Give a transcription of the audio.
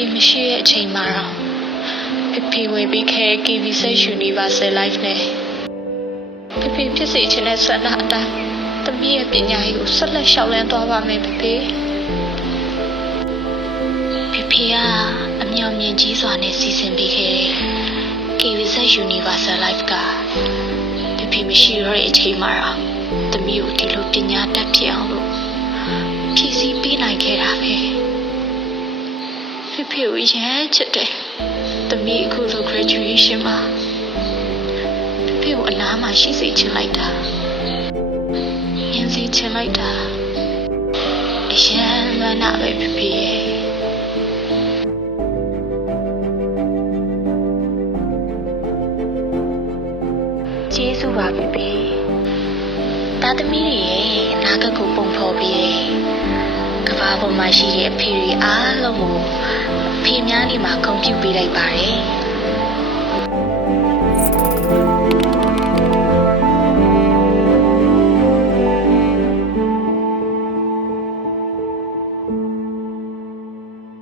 ဖေမရှိတဲ့အချိန်မှာတော့ဖေဖေဝင်ပြီးခဲ KV7 Universal Life နဲ့ဖေဖေဖြစ်စေချင်တဲ့ဆန္ဒအတိုင်းတပည့်ရဲ့ပညာရေးကိုဆက်လက်ရှောက်လန်းသွားပါမယ်ဖေဖေဖေဖေကအမြောင်မြင်ကြီးစွာနဲ့စီစဉ်ပေးခဲ့တယ် KV7 Universal Life ကဖေဖေမရှိတော့တဲ့အချိန်မှာတော့တမီးကိုဒီလိုပညာတတ်ဖြစ်အောင်လို့ ဖေဖေကိုရမ်းချစ်တယ်သမီးအခုလို graduation မှာဖေဖေကိုအနားမှာရှိစေချင်လိုက်တာမြင်စေချင်လိုက်တာအရန်လွမ်းတာပဲဖေဖေရဲ့ကျေးဇူးပါဖေဖေသားသမီးတွေရဲ့အနာဂတ်ကိုပုံဖော်ပြီးတဲ့ကမ္ဘာ ပေါ်မှာရှိတဲ့အဖေတွေအားလုံးကိုအဖေများနေမှာဂုဏ်ပြုပေးလိုက်ပါတယ်